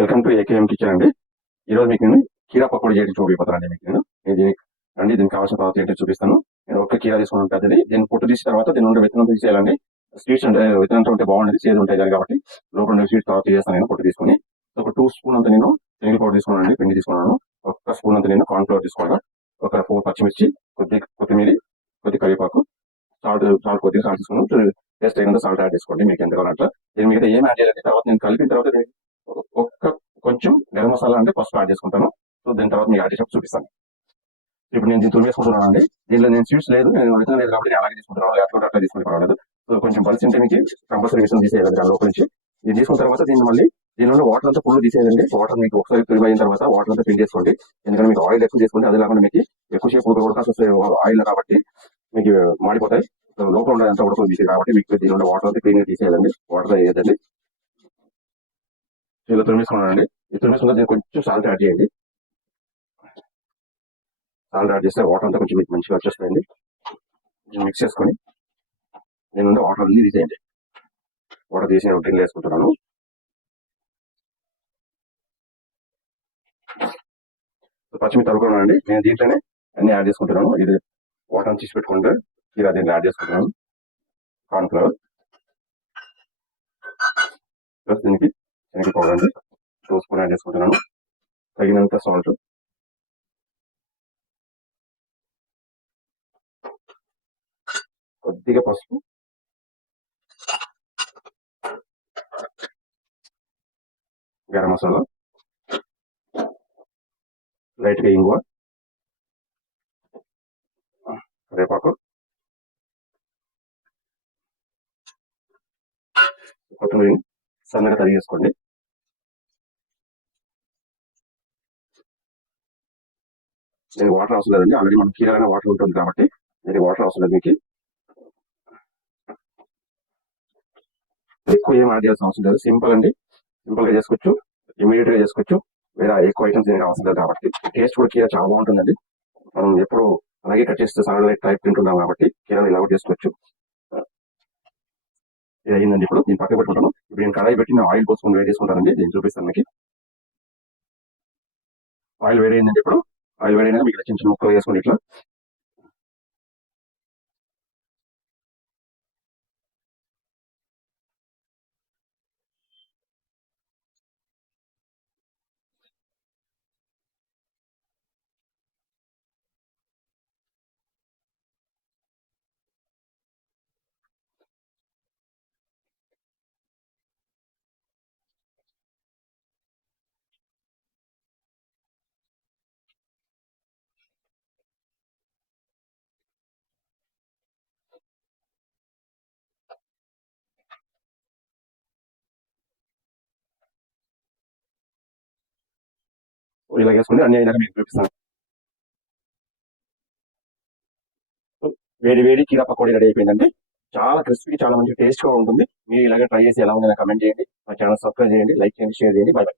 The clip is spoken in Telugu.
వెల్కమ్ టు ఏకేఎం కిచెన్ అండి. ఈరోజు మీకు నేను కీరా పకోడీ చేయడం చూపిపోతానండి. మీకు నేను దీనికి కావాల్సిన పదార్థాలు ఏంటో చూపిస్తాను. నేను ఒక్క కీరా తీసుకుని పెద్దది, దీన్ని పొట్టు తీసిన తర్వాత దీని నుండి విత్తనం తీసేయాలండి. స్వీట్స్ అంటే విత్తనంతో ఉంటే బాగుండేది, చేదు ఉంటాయి దాని కాబట్టి లోపల స్వీట్స్ తర్వాత చేస్తాను. నేను పొట్టు తీసుకుని ఒక 2 స్పూన్ అంత నేను శనగ పౌడర్ తీసుకున్నాను, పిండి తీసుకున్నాను. ఒక స్పూన్ అంత నేను కార్న్ ఫ్లోర్ తీసుకోవాలి. ఒక 4 పచ్చిమిర్చి, కొద్ది కొత్తిమీర, కొద్ది కరివేపాకు, కొద్దిగా సాల్ట్ తీసుకున్నాను. టేస్ట్ అయినంత సాల్ట్ యాడ్ చేసుకోండి మీకు ఎంత కావాలంటే. దీని మీద ఏం యాడ్ చేయాలంటే తర్వాత నేను కలిపిన తర్వాత ఒక్క కొంచెం గరం మసాలా అంటే పసుపు యాడ్ చేసుకుంటాను. సో దాని తర్వాత మీకు యాడ్ చేసి చూపిస్తాను. ఇప్పుడు నేను దీన్ని తురిమేసుకుంటున్నాను అండి. దీనిలో నేను స్వీట్స్ లేదు, నేను విత్తనం లేదు కాబట్టి నేను అలాగే తీసుకుంటున్నాను. లేకపోతే అట్లా తీసుకుని పర్వాలేదు. సో కొంచెం బల్స్ ఉంటే మీకు కంపల్సరీ విషయం తీసేయాలి దాని లోపల నుంచి. ఇది తీసుకున్న తర్వాత దీన్ని మళ్ళీ దీనిలో వాటర్ అంతా ఫుల్ తీసేయాలండి. వాటర్ మీకు ఒకసారి తురిమి అయిన తర్వాత వాటర్ అంతా ఫిల్ చేసుకోండి. ఎందుకంటే మీకు ఆయిల్ ఎక్కువ చేసుకుంటే అదే లేకుండా మీకు ఎక్కువసేపు ఉడకాల్సి వస్తే ఆయిల్ కాబట్టి మీకు మాడిపోతాయి. లోపల ఉండేదంతా ఉడకలు తీసేది కాబట్టి మీకు దీనిలో వాటర్ అంతా క్లీన్ గా తీసేయాలండి. వాటర్ వేయదండి. ఇలా తురిమేసుకున్నానండి. ఈ తురిమేసుకున్న దీనికి కొంచెం సాల్ట్ యాడ్ చేయండి. సాల్ట్ యాడ్ చేస్తే వాటర్ అంతా కొంచెం మీకు మంచిగా వచ్చేస్తాయండి. మిక్స్ చేసుకొని నేను వాటర్ అన్ని తీసేయండి. వాటర్ తీసి నేను గిన్నెలు వేసుకుంటున్నాను. పచ్చిమిర్చి తరుకున్నానండి. నేను దీంట్లోనే అన్ని యాడ్ చేసుకుంటున్నాను. ఇది వాటర్ తీసి పెట్టుకుంటే ఇలా దీన్ని యాడ్ చేసుకుంటున్నాను. కార్న్ ఫ్లవర్ ప్లస్ దీనికి శనగ పౌడర్ అండి 2 స్పూన్ యాడ్ చేసుకుంటున్నాను. తగినంత సాల్ట్, కొద్దిగా పసుపు, గరం మసాలా, లైట్ గా ఇంగువ, కరివేపాకు, కొత్తిమీర సన్నగా తరిగి వేసుకోండి. నేను వాటర్ అవసరం లేదండి, ఆల్రెడీ మనం కీరాలైన వాటర్ ఉంటుంది కాబట్టి నేను వాటర్ అవసరం లేదు. మీకు ఎక్కువ ఏం యాడ్ చేయాల్సిన అవసరం లేదు. సింపుల్ అండి, సింపుల్ గా చేసుకోవచ్చు, ఇమీడియట్ గా చేసుకోవచ్చు. వేరే ఎక్కువ ఐటమ్స్ ఏం అవసరం లేదు కాబట్టి టేస్ట్ కూడా కీరా చాలా బాగుంటుందండి. మనం ఎప్పుడు అలాగే కట్ చేస్తే సాలడ్ టైప్ తింటున్నాం కాబట్టి కీరా ఇలా కూడా చేసుకోవచ్చు. ఇది అయిందండి. ఇప్పుడు నేను పక్కన పెట్టుకుంటాను. ఇప్పుడు నేను కడాయి పెట్టి ఆయిల్ పోసుకొని వేడి చేసుకుంటానండి. నేను చూపిస్తాను మీకు. ఆయిల్ వేడి అయిందండి. ఇప్పుడు ఆయిల్ వేడైనా మీకు చిన్న చిన్న ముక్కలు వేసుకోండి ఇట్లా. ఇలా వేసుకుంటే అన్ని అయినాక మీకు చూపిస్తాను. వేడి వేడి కీరా పకోడీ రెడీ అయిపోయిందండి. చాలా క్రిస్పీ, చాలా మంచి టేస్ట్ గా ఉంటుంది. మీరు ఇలాగే ట్రై చేసి ఎలా ఉందని కమెంట్ చేయండి. మా ఛానల్ సబ్స్క్రైబ్ చేయండి, లైక్ చేయండి, షేర్ చేయండి. By by.